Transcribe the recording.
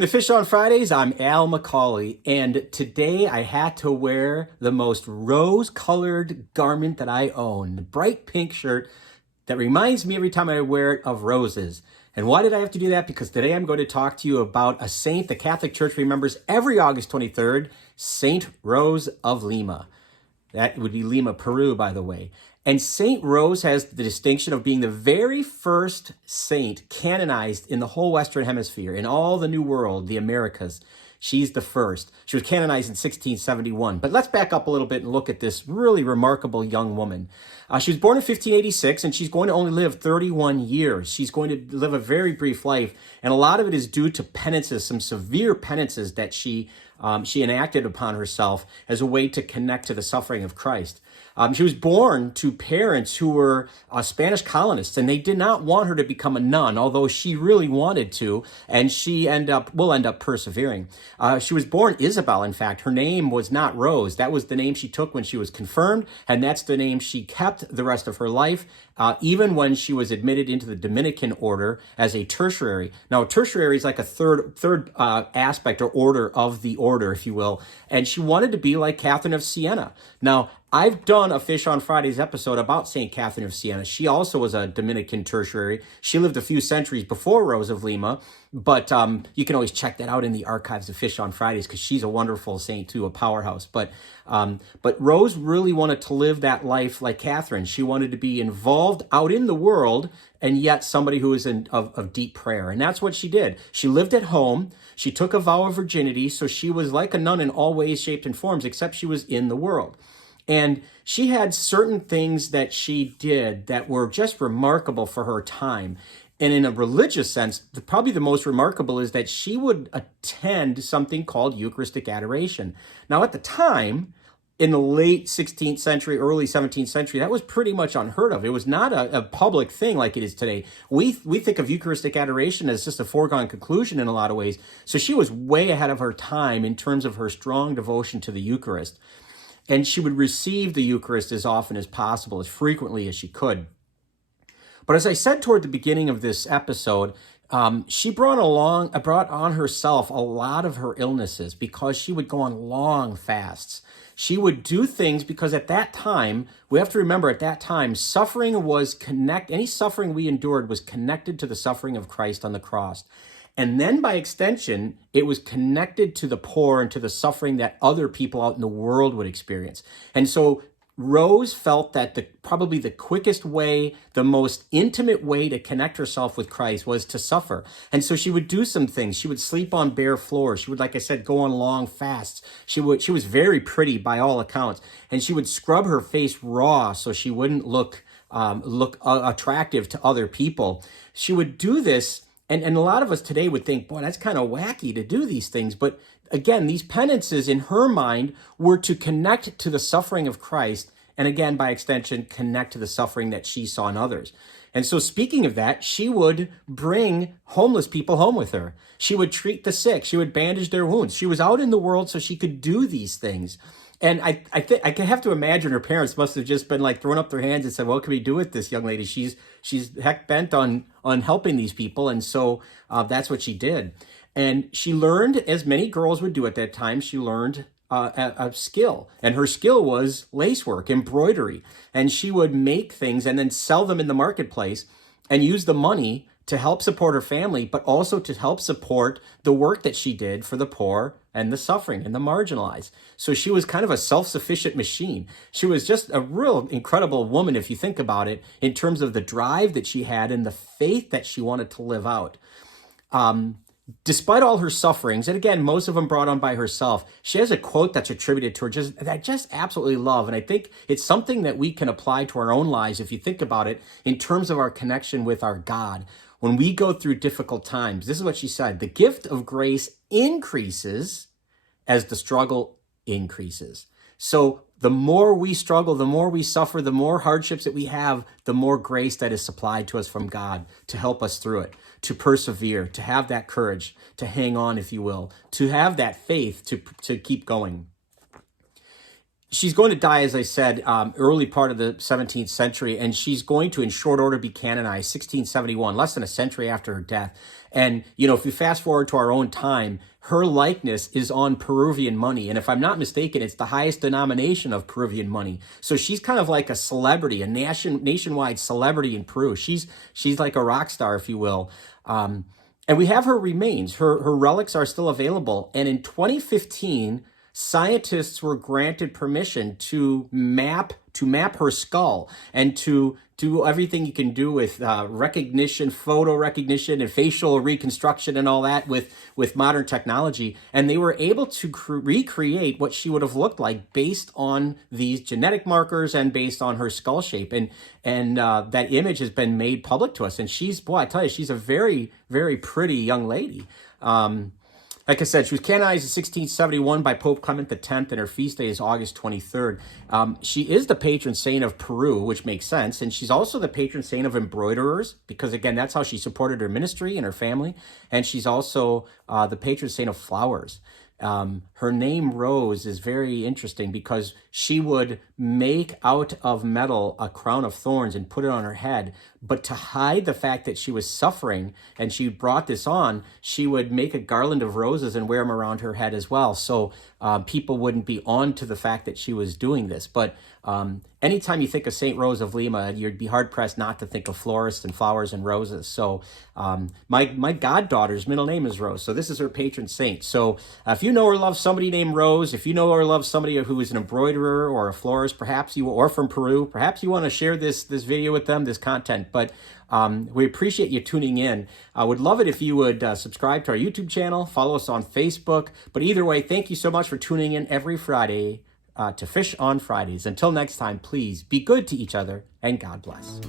Welcome to Fish on Fridays. I'm Al McCauley, and today I had to wear the most rose-colored garment that I own, the bright pink shirt that reminds me every time I wear it of roses. And why did I have to do that? Because today I'm going to talk to you about a saint the Catholic Church remembers every August 23rd, Saint Rose of Lima. That would be Lima, Peru, by the way. And Saint Rose has the distinction of being the very first saint canonized in the whole Western Hemisphere, in all the New World, the Americas. She's the first. She was canonized in 1671. But let's back up a little bit and look at this really remarkable young woman. She was born in 1586, and she's going to only live 31 years. She's going to live a very brief life, and a lot of it is due to penances, some severe penances that she enacted upon herself as a way to connect to the suffering of Christ. She was born to parents who were Spanish colonists, and they did not want her to become a nun, although she really wanted to, and she will end up persevering. She was born Isabel, in fact. Her name was not Rose. That was the name she took when she was confirmed, and that's the name she kept the rest of her life, even when she was admitted into the Dominican order as a tertiary. Now, a tertiary is like a third aspect or order of the order, if you will, and she wanted to be like Catherine of Siena. Now, I've done a Fish on Fridays episode about St. Catherine of Siena. She also was a Dominican tertiary. She lived a few centuries before Rose of Lima, but you can always check that out in the archives of Fish on Fridays because she's a wonderful saint too, a powerhouse. But Rose really wanted to live that life like Catherine. She wanted to be involved out in the world and yet somebody who was of deep prayer. And that's what she did. She lived at home. She took a vow of virginity, so she was like a nun in all ways, shapes, and forms, except she was in the world. And she had certain things that she did that were just remarkable for her time. And in a religious sense, probably the most remarkable is that she would attend something called Eucharistic adoration. Now, at the time, in the late 16th century, early 17th century, that was pretty much unheard of. It was not a public thing like it is today. We think of Eucharistic adoration as just a foregone conclusion in a lot of ways. So she was way ahead of her time in terms of her strong devotion to the Eucharist. And she would receive the Eucharist as often as possible, as frequently as she could. But as I said toward the beginning of this episode, she brought on herself a lot of her illnesses because she would go on long fasts. She would do things because at that time, we have to remember at that time, suffering was any suffering we endured was connected to the suffering of Christ on the cross. And then by extension, it was connected to the poor and to the suffering that other people out in the world would experience. And so Rose felt that probably the quickest way, the most intimate way to connect herself with Christ was to suffer. And so she would do some things. She would sleep on bare floors. She would, like I said, go on long fasts. She was very pretty by all accounts. And she would scrub her face raw so she wouldn't look attractive to other people. She would do this. And a lot of us today would think, boy, that's kind of wacky to do these things. But again, these penances in her mind were to connect to the suffering of Christ. And again, by extension, connect to the suffering that she saw in others. And so speaking of that, she would bring homeless people home with her. She would treat the sick. She would bandage their wounds. She was out in the world so she could do these things. And I have to imagine her parents must have just been like throwing up their hands and said, what can we do with this young lady? She's heck bent on helping these people. And so that's what she did. And she learned, as many girls would do at that time, she learned a skill. And her skill was lacework, embroidery. And she would make things and then sell them in the marketplace and use the money to help support her family, but also to help support the work that she did for the poor and the suffering and the marginalized. So she was kind of a self-sufficient machine. She was just a real incredible woman, if you think about it, in terms of the drive that she had and the faith that she wanted to live out. Despite all her sufferings, and again, most of them brought on by herself, she has a quote that's attributed to her that I just absolutely love. And I think it's something that we can apply to our own lives if you think about it in terms of our connection with our God. When we go through difficult times, this is what she said: the gift of grace increases as the struggle increases. So the more we struggle, the more we suffer, the more hardships that we have, the more grace that is supplied to us from God to help us through it, to persevere, to have that courage, to hang on, if you will, to have that faith to keep going. She's going to die, as I said, early part of the 17th century, and she's going to, in short order, be canonized 1671, less than a century after her death. And, you know, if you fast forward to our own time, her likeness is on Peruvian money. And if I'm not mistaken, it's the highest denomination of Peruvian money. So she's kind of like a celebrity, a nationwide celebrity in Peru. She's like a rock star, if you will. And we have her remains. Her relics are still available. And in 2015, scientists were granted permission to map her skull and to do everything you can do with recognition, photo recognition, and facial reconstruction and all that with modern technology. And they were able to recreate what she would have looked like based on these genetic markers and based on her skull shape. And that image has been made public to us. And she's, boy, I tell you, she's a very, very pretty young lady. Like I said, she was canonized in 1671 by Pope Clement X, and her feast day is August 23rd. She is the patron saint of Peru, which makes sense, and she's also the patron saint of embroiderers, because, again, that's how she supported her ministry and her family, and she's also the patron saint of flowers. Her name Rose is very interesting because she would make out of metal a crown of thorns and put it on her head. But to hide the fact that she was suffering and she brought this on, she would make a garland of roses and wear them around her head as well. So people wouldn't be on to the fact that she was doing this. But anytime you think of St. Rose of Lima, you'd be hard-pressed not to think of florists and flowers and roses. So my goddaughter's middle name is Rose. So this is her patron saint. So if you know or love somebody named Rose, if you know or love somebody who is an embroiderer or a florist, perhaps you, or from Peru, perhaps you want to share this video with them, this content. But we appreciate you tuning in. I would love it if you would subscribe to our YouTube channel, follow us on Facebook. But either way, thank you so much for tuning in every Friday to Fish on Fridays. Until next time, please be good to each other and God bless.